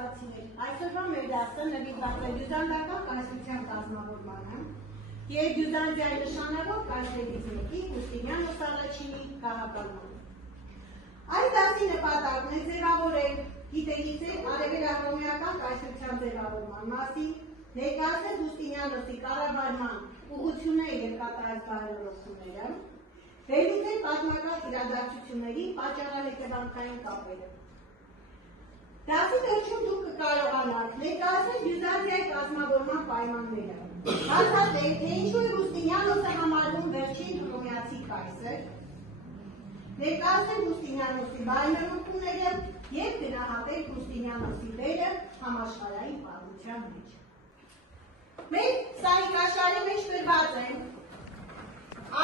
Արցախցիներ, այսօրվա մեր դասը նվիրված է բյուզանդական կայսրության կազմավորմանը և բյուզանդիայի նշանավոր կայսրերից մեկի Հուստինիանոս առաջինի գահակալմանը։ Այս դասի նպատակն է ձևավորել գիտելիքներ արևելահռոմեական կայսրության ձևավորման մասին, ներկայացնել Հուստինիանոսի կառավարման ուղղությունները և կատարած բարեփոխումները, վերլուծել պատմական իրադարձությունների պատճառահետևանքային կապերը։ Դասի վերջում դուք կկարողանաք ներկայացնել Բյուզանդիայի կազմավորման պայմանները, բացատրել, թե ինչու է Հուստինիանոսը համարվում վերջին հռոմեացի կայսր, ներկայացնել Հուստինիանոսի բարեփոխումները և գնահատել Հուստինիանոսի դերը համաշխարհային պատմության մեջ։ Մեր սահիկաշարի մեջ գրված են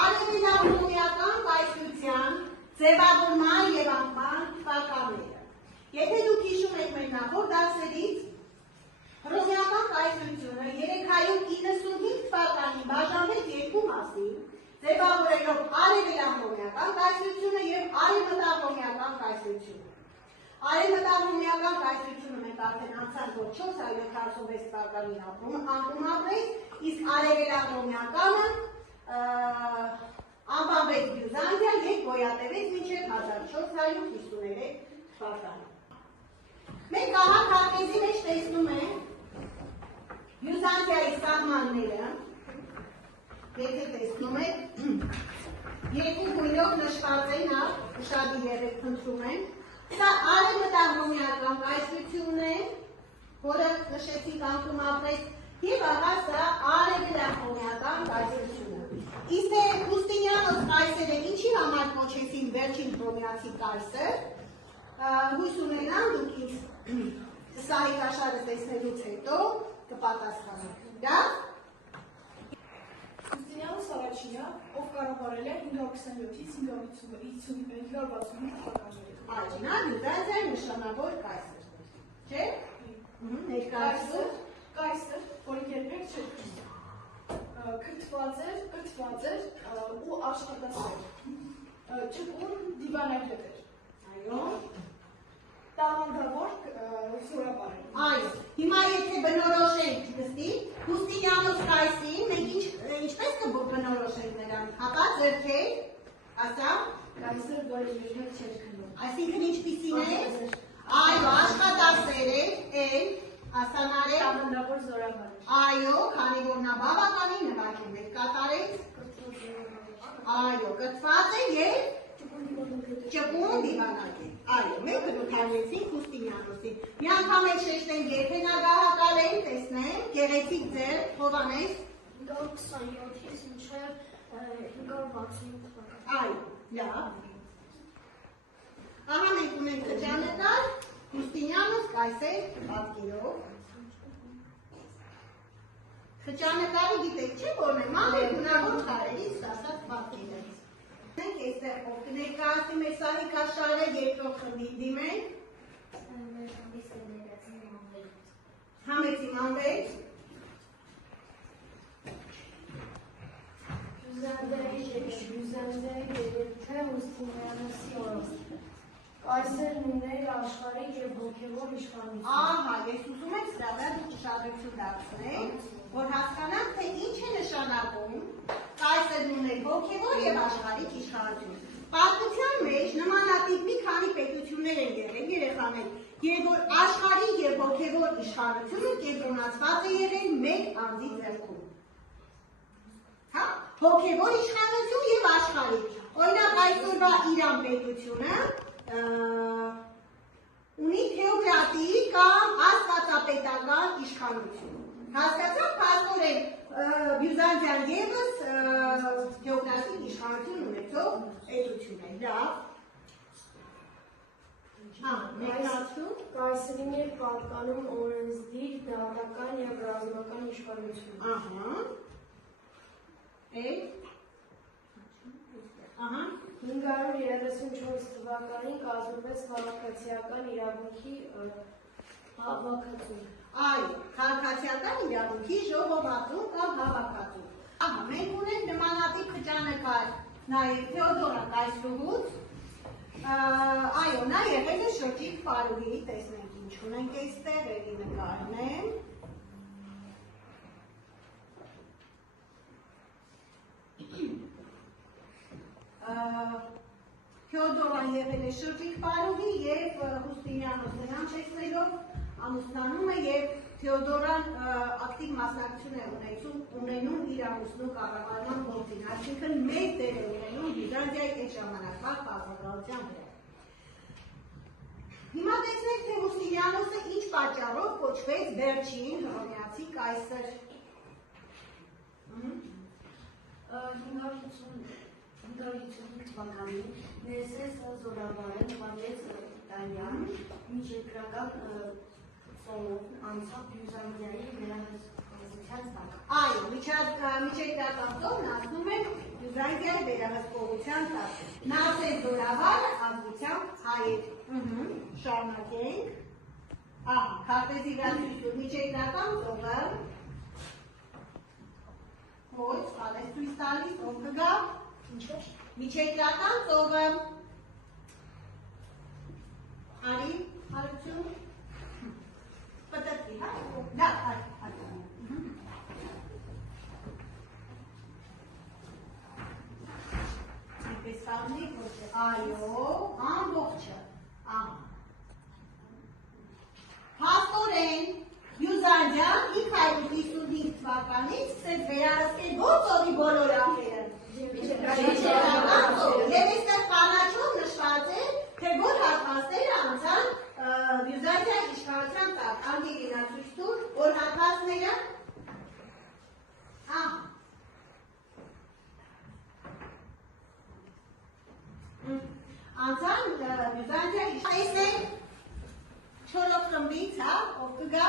արևելահռոմեական կայսրության ձևավորման և անկման փակարները։ Եթե դուք հիշում եք մեր նախորդ դասերից, հռոմեական կայսրությունը 395 թվականին բաժանվեց երկու մասի, ձևավորելով արևելահռոմեական կայսրությունը և արևմտահռոմեական կայսրությունը։ Արևմտահռոմեական կայսրությունը մենք արդեն անցանք, որ 476 թվականին անկում ապրեց, իսկ արևելահռոմեականը անվանվեց Բյուզանդիա և գոյատևեց մինչև 1453 թվականը։ Մենք ահա քարտեզի մեջ տեսնում ենք Բյուզանդիայի սահմանները, եթե տեսնում եք, երկու գույնով նշված են, ուշադիր եղեք, խնդրում ենք։ Սա արևմտահռոմեական կայսրությունն է, որը նշեցինք անկում ապրեց, և ահա սա արևելահռոմեական կայսրությունը։ Իսկ թե Հուստինիանոս կայսերը ինչի համար կոչեցին վերջին հռոմեացի կայսր, հույս ունենամ դուք ինձ սահիկաշարը տեսնելուց հետո կպատասխանեք դա։ Հուստինիանոս առաջինը, ով կառավարել է 527-ից 565 թվականներին։ Այո, նա Բյուզանդիայի նշանավոր կայսրն էր, չէ՞։ Ներկայացնում Կայսր, որի երբեք չէր կրթված էր ու աշխատասեր, ճկուն դիվանագետ էր։ Այո։ Տաղանդավոր զորավար էր։ Այո, հիմա եթե բնորոշենք նստի, Հուստինիանոս կայսրին մենք ինչպես կբնորոշենք նրան, հապա ձեռքեր, ասա, Կայսր, որը երբեք չէր քնում։ այսինքն ինչպիսին է, այո, աշխատասեր է, ասանար է, տաղանդավոր զորավար էր։ այո, քանի որ նա բավականին նվաճումներ կատարեց, այո, կրթված է և ճկուն դիվանագետ։ Այո, մենք բնութագրեցինք Հուստինիանոսին։ Մի անգամ էլ շեշտենք, եթե նա գահակալ են, տեսնենք, գեղեցիկ ձեռք, Հովհաննես 527-ից մինչև 565 թվական։ Այո, լավ։ Ահա մենք ունենք խճանկար, Հուստինիանոս կայսեր պատկերով։ Խճանկարը գիտեք չէ որն է, մանր գունավոր քարերից ստացած պատկերներից։ Մենք այստեղ ով կներկայացնի մեր սահիկաշարը երկրորդ խմբին դիմենք։ Համեցի մանվեց։ Բյուզանդիայի երբեք Հուստինիանոսի օրոք։ Կայսերն ուներ աշխարհիկ և հոգևոր իշխանություն։ Ահա, ես ուզում եմ սրա վրա դուք ուշադրություն դարձնեք, որ հասկանանք, թե ինչ է նշանակում կայսերն ուներ հոգևոր և աշխարհիկ իշխանություն։ Պատմության մեջ նմանատիպ մի քանի պետություններ են եղել, երեխաներ, և որ աշխարհիկ և հոգևոր իշխանությունը կենտրոնացված է եղել մեկ անձի ձեռքում։ Հա, հոգևոր իշխանություն և աշխարհիկ։ Օրինակ այսօրվա Իրան պետությունը ունի թեոկրատի կամ աստվածապետական իշխանություն։ Հասկացաք, փաստորեն Բյուզանդիան ևս թեոկրատիկ իշխանություն ունեցող պետություն է։ Լավ։ Ներկայացնում։ Կայսերին էր պատկանում օրենսդիր, դատական և ռազմական իշխանություն։ Ահա։ Ահա։ 534 թվականին կազմվեց քաղաքացիական իրավունքի հավաքածու։ Այո, քաղաքացիական իրավունքի ժողովածու կամ հավաքածու։ Ահա, մենք ունենք նմանատիպ խճանկար նաև Թեոդորա կայսրուհուց, Այո, նա եղել է շրջիկ պարուհի, տեսնենք ինչ ունենք այստեղ, էլի նկարնեմ։ Թեոդորան եղել է շրջիկ պարուհի և Հուստինյանոս նրան տեսնելով ամուսնանում է և Թեոդորան ակտիվ մասնակցություն է ունենում իր ամուսնու կառավարման գործին, այսինքն մեծ դեր է ունենում Բյուզանդիայի այդ ժամանակվա քաղաքականության վրա։ Հիմա տեսնենք, թե Հուստինյանոսը ինչ պատճառով կոչվեց վերջին հռոմեացի կայսր։ 555 թվականին Ներսես զորավարը նվաճեց Իտալիան, միջերկրական ծովով անցավ Բյուզանդիայի վերահսկողության տակ։ Այո, միջերկրական ծովն անցնում է Բյուզանդիայի վերահսկողության տակ։ Նարսես զորավարը ազգությամբ հայեր։ Շարունակենք։ Քարտեզի վրա միջերկրական ծովը ոչ, սխալ է ցույց տալիս, ով կգա։ Միջերկրական ծովը արի, հարություն պտտվի, հա, լավ, այդպես կազմի, այո, ամբողջը, փաստորեն Բյուզանդիան 555 թվականից սկսեց վերահսկել ո՞ր ծովի բոլոր ափերը։ Եվ այստեղ կանաչով նշված է, թե որ հատվածները անցան Բյուզանդիայի իշխանության տակ, անգելինա ցույց տուր, որ հատվածները անցան Բյուզանդիայի իշխանության չորրորդ խմբից, ով կգա,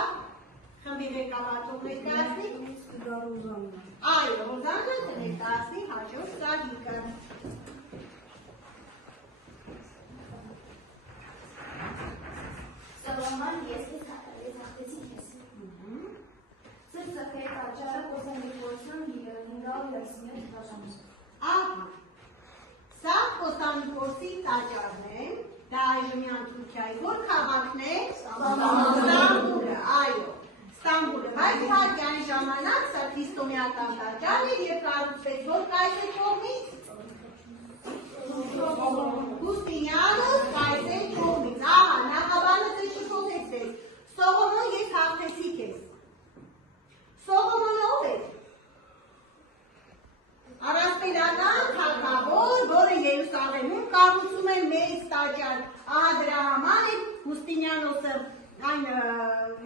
խմբի ղեկավարող ներկայացնի, այո, Ռոզաննը կներկայացնի հաջորդ սահիկը։ Սալաման ես հաղթեցի քեզ։ Սր ծխեի տաճարը Կոստանդնուպոլցում 531 թվականին։ Սա Կոստանդնուպոլցի տաճարն է, դա այժմյան Թուրքիայի որ քաղաքն է։ Ստամբուլը, այո, Ստամբուլը, բայց իհարկե այն ժամանակ սա քրիստոնեական տաճար էր և կառուցվեց որ կայսեր կողմից։ Հուստինյանոս կայսեր կողմից, նախաբանը ձեզ շփոթեցրեց, Սողոմոն ես հաղթեցի քեզ։ Սողոմոնը ով էր։ Առասպելական թագավոր, որը Երուսաղեմում կառուցում է մեծ տաճար, դրա համար է Հուստինյանոսը այն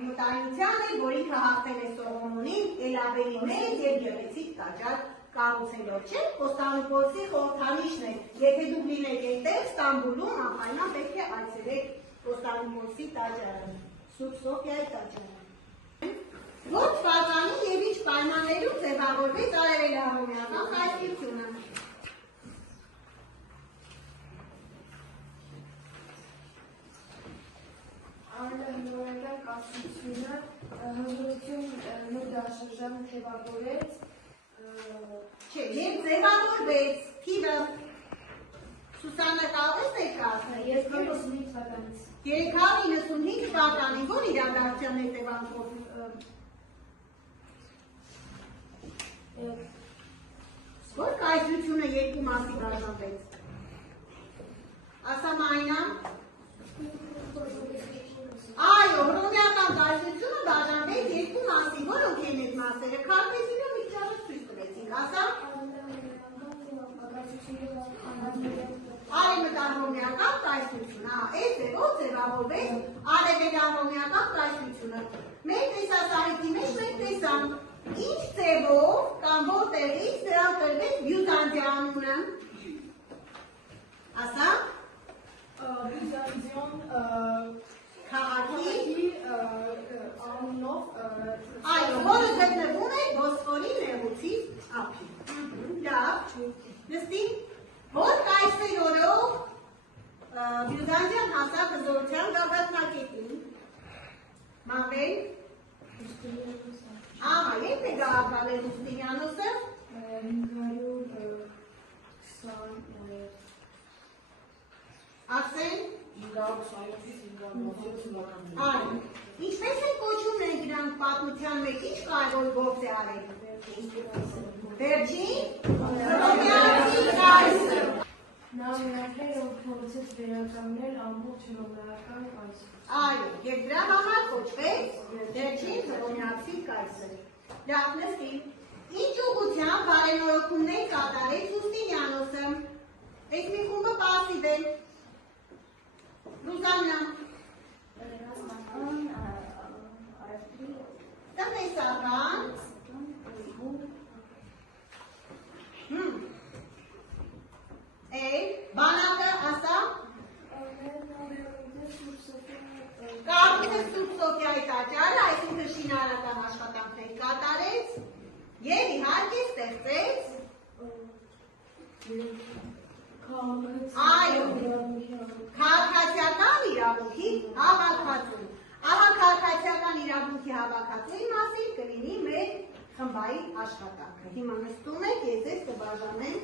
մտայնության է, որ ինքը հաղթել է Սողոմոնին, էլ ավելի մեծ և գեղեցիկ տաճար կառուցելով, չէ՞, Կոստանդնուպոլցի խորհրդանիշն է, եթե դուք լինեք այդտեղ Ստամբուլում, անպայման պետք է այցելեք Կոստանդնուպոլցի տաճարը, Սուրբ Սոֆիայի տաճարը։ Որ թվականին և ինչ պայմաններում ձևավորվեց արևելահռոմեական կայսրությունը։ Արևելահռոմեական կայսրությունը հզորություն նոր դարաշրջան ձևավորեց, Չէ, և ձևավորվեց թիվը Սուսաննա կարող ես ներկայացնել 395 թվականից։ 395 թվականին որ իրադարձության հետևանքով որ կայսրությունը երկու մասի բաժանվեց։ Ասամայնա։ Այո, հռոմեական կայսրությունը բաժանվեց երկու մասի, որոնք են այդ մասերը, քարտեզին ու միջավայր ցույց տվեցինք, ասա։ Արևմտահռոմեական կայսրություն, այս ձևով ձևավորվեց արևելահռոմեական կայսրությունը։ Մեր տեսասարիքի մեջ մենք տեսանք, ինչ ձևով կամ որտեղից դրան տրվեց Բյուզանդիա անունը։ Ասա։ Բյուզանդիոն քաղաքի անունով այո, որը գտնվում է Բոսֆորի նեղուցի ափին։ Լավ, նստի, որ կայսերորով Բյուզանդիան հասավ հզորության գագաթնակետին։ Մանվել։ Երբ է գաղափարել Հուստինյանոսը։ 520 Ասեն։ 527-527 թվականներ։ Այո։ Ինչպես են կոչում են դրանք պատմության մեջ ինչ կարևոր գործ է արել։ Վերջին հռոմեացի կայսր։ Նա մնացել ով փորձեց վերականգնել ամբողջ հռոմեական կայսրը։ Այո, եւ դրա համար կոչվեց վերջին հռոմեացի կայսր։ Լավ, նստի։ Ինչ ուղղությամբ բարենորոգումներ կատարեց Յուստինիանոսը։ Այս մի խումբը պասիվ է։ Լուզաննա։ Տնտեսական։ Բանակը ասա։ Կառույցը Սուրբ Սոֆիայի տաճարը, այսինքն շինարարական աշխատանքներ կատարեց եւ իհարկե ստեղծեց այո քաղաքացիական իրավունքի հավաքածու։ Ահա քաղաքացիական իրավունքի հավաքածուի մասին կլինի մեր խմբային աշխատանքը։ Հիմա նստում եք, ես ձեզ կբաժանեմ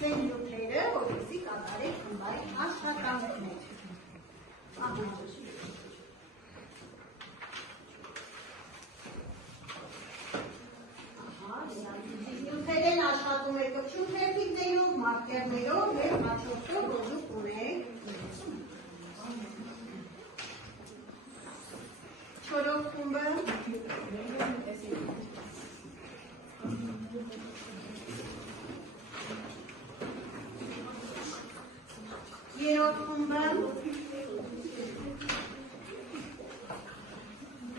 սենյութերը, որպեսզի կատարեք խմբային աշխատանքներ։ Նյութերեն աշխատում եք կպչուն թերթիկներով, մարտերներով և հաչորդով, որ դուք ունեք։ Չորրորդ խումբը։ Երրորդ խումբը։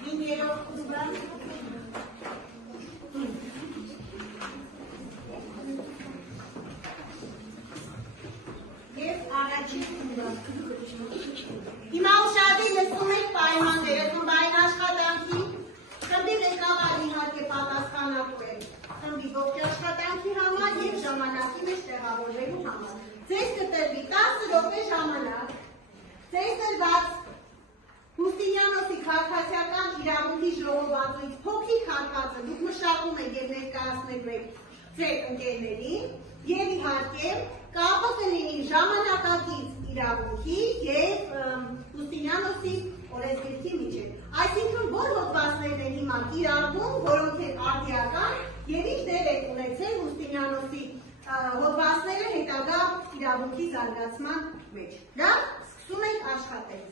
Հինգերորդ խումբը։ Եվ առաջին խումբը։ Հիմա ուշադիր լսում եք պայմանները խմբային աշխատանքի։ Խմբի ղեկավարը իհարկե պատասխանատու է խմբի ողջ աշխատանքի համար և ժամանակի մեջ տեղավորվելու համար։ Ձեզ կտրվի 10 րոպե ժամանակ ձեզ տրված Յուստինիանոսի քաղաքացիական իրավունքի ժողովածուից փոքրիկ հատվածը դուք մշակում եք և ներկայացնեք ձեր ընկերներին և իհարկե կապը կլինի ժամանակակից իրավունքի և Յուստինիանոսի օրենսգիրքի միջև։ Այսինքն որ հոդվածներն են հիմա կիրառվում, որոնք են արդիական և ինչ դեր եք ունեցել Յուստինիանոսի հոդվածները հետագա իրավունքի զարգացման մեջ։ Լավ, սկսում ենք աշխատել։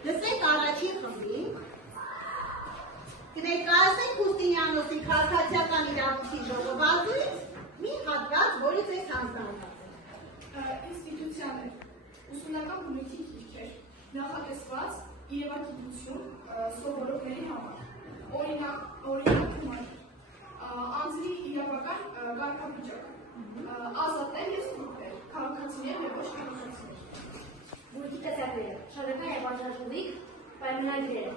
Լսենք առաջին խմբին, կներկայացնենք Յուստինիանոսի քաղաքացիական իրավունքի ժողովածուից մի հատված, որը ձեզ հանձնարարված է։ Ինստիտուցիաներ, ուսումնական բնույթի հիմքեր, նախատեսված իրավագիտություն սովորողների համար, օրինակ անձի իրավական կարգավիճակ, ազատներ և ստրուկներ, քաղաքացիներ և ոչ քաղաքացիներ։ Բուրգիտացիաները, շարժական և բաժանումիկ պայմանագրերը,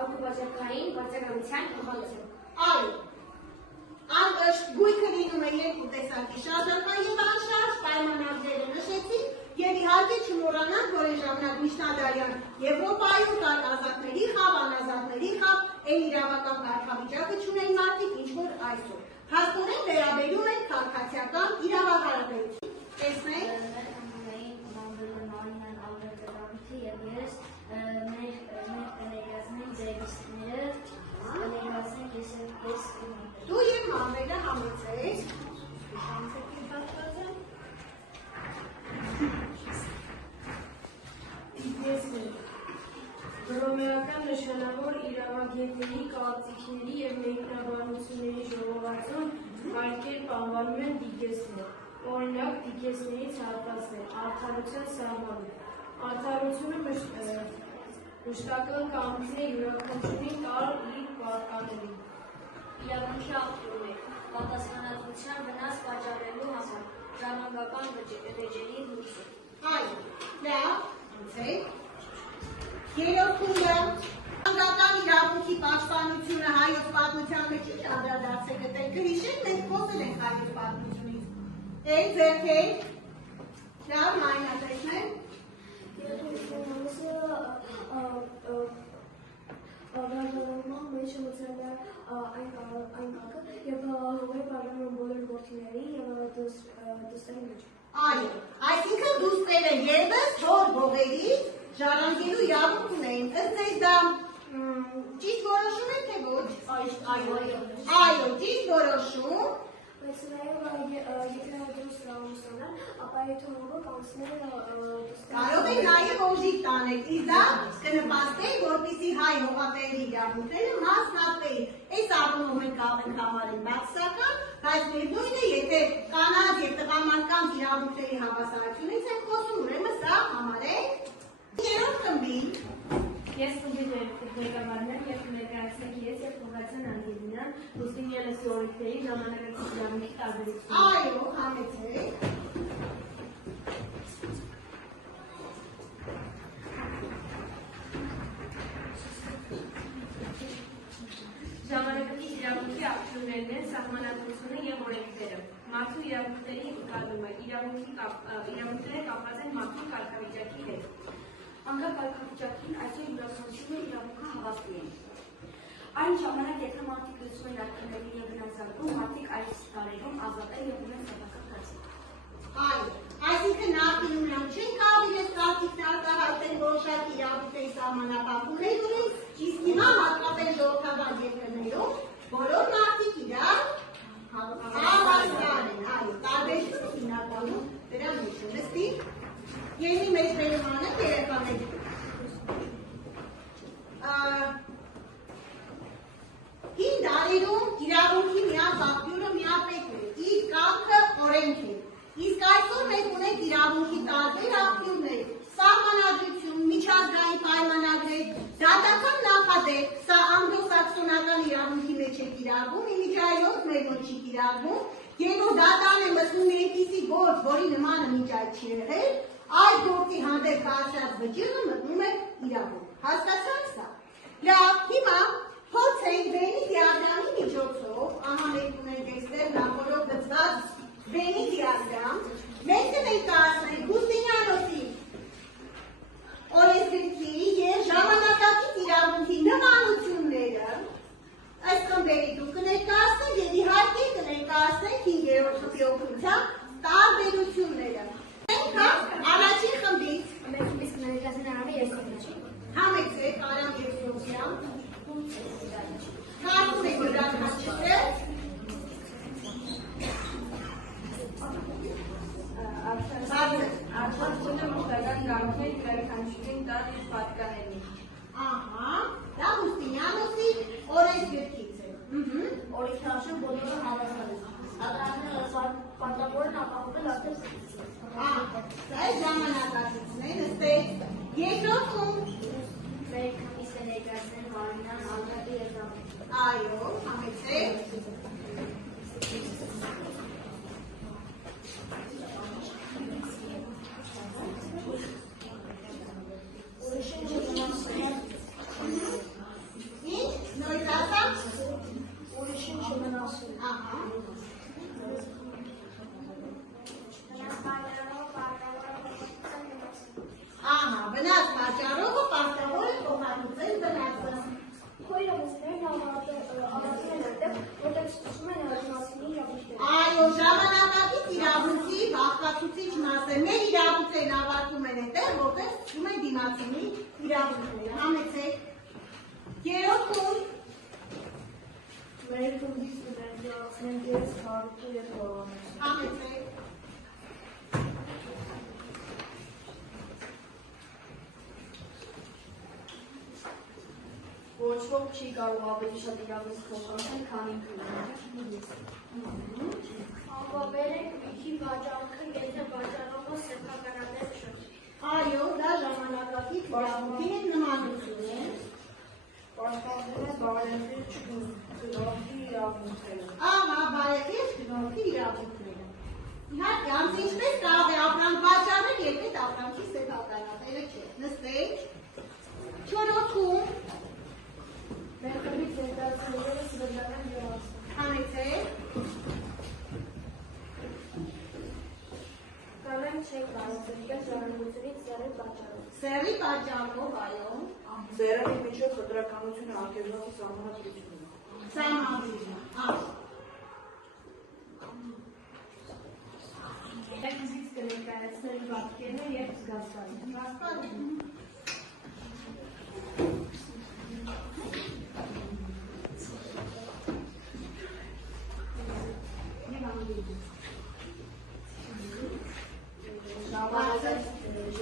ավտոբաժանքային վարչականության կողմալություն։ Այո, անվշտ գույքը լինում է երկու տեսակի շարժական և անշարժ պայմանագրերը նշեցի և իհարկե չմոռանանք, որ այն ժամանակ միջնադարյան Եվրոպայում կար ազատների խավ, անազատների խավ, այն իրավական կարգավիճակը չունեն մարդիկ, ինչ որ այսօր։ Հաստորեն վերաբերում են քաղաքացիական իրավահարաբերություն։ Տեսնենք։ Դու և մամերը համեցեք։ գործիքների և մեկնաբանությունների ժողովածուն այլ կերպ անվանում են դիգեսներ։ Օրինակ, դիգեսներից հատվածներ, արդարության սահմանում։ Արդարությունը մշտական կամքին է յուրաքանչյուրին տալ իր պարտքներին։ Իրավունքի աղբյուրներ, պատասխանատվության վնաս պատճառելու համար, ժամանակական վեճերի լույսը։ Այո, լավ, անցեք։ Երրորդ խումբը Հանգական իրավունքի պաշտպանությունը հայոց պատմության մեջ ինչ անդրադարձ է գտել։ Կհիշեք, մենք խոսել ենք հայոց պատմությունից։ Էй, ձեռքեր։ Լավ, մայնատեսնենք։ Վարժանման մեջ մտցել է այն կարգը և հողի պարանում բոլոր գործիների և դստերի մեջ։ Այո, այսինքն դուստերը ևս հոր հողերի ժառանգելու իրավունք ունեին։ Ըստ ձեզ դա ճիշտ որոշում է թե ոչ։ Այո, ճիշտ որոշում։ Բայց նաև եթե դուս ռամուսանան, ապա եթե հողը կանցնել Կարող է նաև օժիկ տանել, իսկ դա կնպաստի, որպեսզի հայ հողատերերի իրավունքները մասնատվեին։ Այս առումով մենք կարող ենք համարել բացասական, բայց միևնույն է, եթե կանանց և տղամարդկանց իրավունքների հավասարությունից ենք խոսում, ուրեմն սա համարենք երրորդ խմբի։ Ես խմբի ղեկավարն եմ և ներկայացնենք ես և Խորհրդային Անգելինան Ռուսինյանոսի օրենքների ժամանակակից իրավունքի տարբերությունը։ Այո, համեցեք։ Ժամանակակից իրավունքի աղբյուրներն են սահմանադրությունը և օրենքները։ Մարդու իրավունքների ընկալումը, իրավունքները կապված են մարդու կարգավիճակի հետ։ Անկախ կարգավիճակին այսօր յուրաքանչյուրը իրավունքը հավաստի են։ Այն ժամանակ, եթե մարդիկ լսում են արգելքներին և վնասարկում, մարդիկ այս տարերում ազատ են և ունեն սեփական կարծիք։ Այո, այսինքն նախկինում նրանք չեն կարող իրենց կարծիքն արտահայտել որոշակի իրավունքների սահմանափակումներ ունեն, իսկ հիմա հատկապես ժողովրդական երկրներում բոլոր մարդիկ իրար հավասար են, այո, տարբերությունը հիմնականում դրա մեջ է։ Նստի, Ելի մեծ բերումանը երեխաների։ Հին դարերում իրավունքի միակ աղբյուրը միապետն է, իր կարգը օրենք է։ Իսկ այսօր մենք ունենք իրավունքի տարբեր աղբյուրներ, սահմանադրություն, միջազգային պայմանագրեր, դատական նախադեպ, սա անգլոսաքսոնական իրավունքի մեջ է կիրառվում, իմիջայոց մեր մոտ չի կիրառվում, երբ դատան է մտնում մի այնպիսի գործ, որի նմանը մինչ այդ չի եղել, այդ գործի հանդեպ կայացած վճիռը մտնում է իրավունք։ Հասկացա՞ք սա։ Լավ, հիմա փորձենք Բենի դիագրամի միջոցով, ահա մենք ունենք այստեղ նախորդ գծված Բենի դիագրամ, մենք կներկայացնենք Գուստինյանոսի օրենսգրքի և ժամանակակից իրավունքի նմանությունները, այս խմբերի դուք կներկայացնենք և իհարկե կներկայացնենք 5-րդ խմբի օգնությամբ տարբերությունները։ Առաջին խմբից Մենք խմբից կներկայացնենք Արամը և Սոֆիան։ համեցեք Արամ և Սոֆիան, կարդում եք յուրաքանչյուրը։ Արդարությունը մշտական կարգ է յուրաքանչյուրին տան իր պատկանելին։ Ահա, դա Գուստինյանոսի օրենսգրքից է։ Օրենքնաշեն բոլորը հավասար են։ Պատրաստավորն ապահովել արդեն Սա է ժամանակակիցն է, նստեք, երկրորդ խումբ։ Մենք խմբից կներկայացնենք Արմինան, Ալբերտը և Ռամը։ Այո, համեցեք։ Ինչ, նորից ասա։ Ուրիշին չմնասում։ Ահա։ Ահա, վնաս պատճառողը պարտավոր է փոխհատուցել վնասը։ Քույրը մուսներն ավարտել են այդտեղ, որտեղ ստացվում են հարմարությունի իրավունքները։ Այո, ժամանակակից իրավունքի բաղկացուցիչ մաս է։ Մեր իրավունքներն ավարտում են այդտեղ, որտեղ ստացվում են դիմացինի իրավունքները։ Համեցեք։ Երրորդ խումբ։ Մեր խմբից կներկայացնենք ես Հարութը և Հովհաննեսը։ Համեցեք։ Ոչ ոք չի կարող ավելի շատ իրավունք փոխանցել, քան ինքնուրույն։ Ապավերեք վիքի վաճառքը, եթե վաճառողը սեփականատեր չէ։ Այո, դա ժամանակակից իրավունքի հետ նմանություն է։ Պաշտպանվում է բարենպաստ գնորդի իրավունքները։ Ահա, բարեկիրթ գնորդի իրավունքները։ Իհարկե, անց ինչպես կարող է ապրանք վաճառել, երբ այդ ապրանքի սեփականատերը չէ։ Նստեք, չորոքում, Մերկրից ներկայացնողները սվերդական ջրացն։ հանեցեք, Կանանք չեն կարող զրկել ժառանգությունից սեռի պատճառով։ սերի պատճառով, այո, Սերանի միջով խտրականությունը արգելված է սահմանադրությունը։ սահմանադրությունը, Երկուսից կներկայացնել վատկերն և զգաստանին։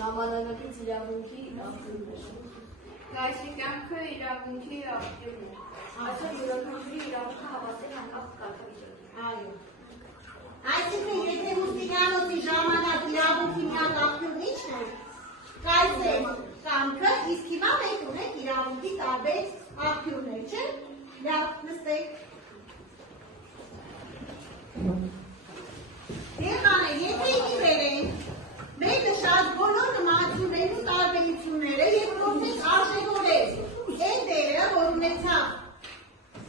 Ժամանակակից իրավունքի աղբյուրներ։ Լայսի կյանքը իրավունքի աղբյուրն է։ Այսօր յուրաքանչյուրի իրավունքը հավասար անկախ կարգավիճակի։ այո։ Այսինքն, եթե Մուստինյանոցի ժամանակ իրավունքի միակ աղբյուրն ինչն է, կայսեր կամքը, իսկ հիմա մենք ունենք իրավունքի տարբեր աղբյուրներ, չէ՞։ Լավ, նստեք։ Եղաներ, եթե ինի վերենք, մեր նշած բոլոր նմանություններն ու տարբերությունները և որպես արժևորել այն դերը, որ ունեցավ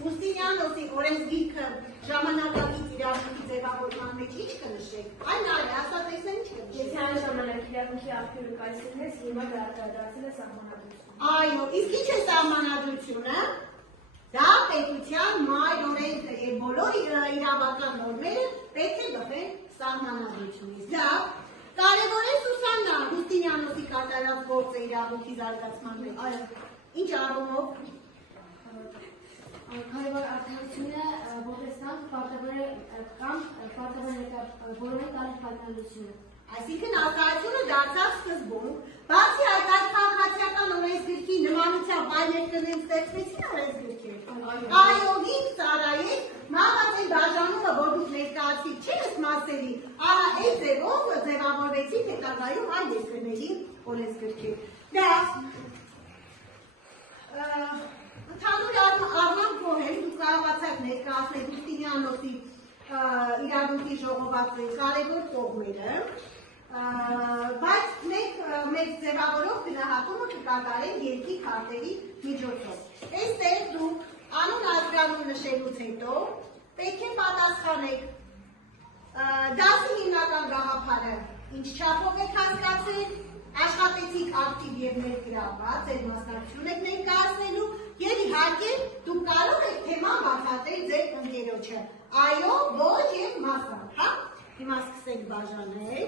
Մուստինյանոցի օրենսգիրքը ժամանակակից իրավունքի ձևավորման մեջ ինչ կնշեք, այն այլ ասատեսն ինչ կնշեք։ Եթե այն ժամանակ իրավունքի աղբյուրը կայսերն ես, հիմա դարձել է սահմանադրություն։ Այո, իսկ ինչ է սահմանադրությունը, դա պետության մայր օրենքը և բոլոր իրավական նորմերը պետք է բխեն սահմանադրությունից։ Լավ, կարևոր է Սուսաննա Մուստինյանոցի կատարած գործը իրավունքի զարգացման մեջ։ Այո, ինչ առումով։ Կարևոր արդարությունը որտեսնալ պարտավոր է կամ պարտավոր է որոնի տարի պատկանելությունը։ Այսինքն արտահայտությունը դարձավ սկզբունք, բացի այդ քաղաքացիական օրենսգրքի նմանությամբ այլ երկրներում ստեղծվեցին օրենսգրքեր։ Այո, ինձ ծառայեք, մահված այն բաժանումը, որ դուք ներկայացիք չէ ըստ մասերի, ահա այդ ձևով ձևավորվեցին հետագայում այլ երկրների օրենսգրքեր։ Դա ընդհանուր առմամբ գոհել դուք կարողացաք ներկայացնել Մուստինյանոցի իրավունքի ժողովածուի կարևոր կողմերը, բայց մենք մեր ձևավորող գնահատումը կկատարենք երկի քարտերի միջոցով։ Այստեղ դուք անուն ազգանուն նշելուց հետո պետք է պատասխանեք դասի հիմնական գաղափարը ինչ չափով եք հասկացել, աշխատեցիք ակտիվ և ներգրավված, ձեր մասնակցություն եք ներկայացնելու և իհարկե դուք կարող եք թեման բացատրել ձեր ընկերոջը, այո, ոչ և մասամբ, հա։ Հիմա սկսենք բաժանել,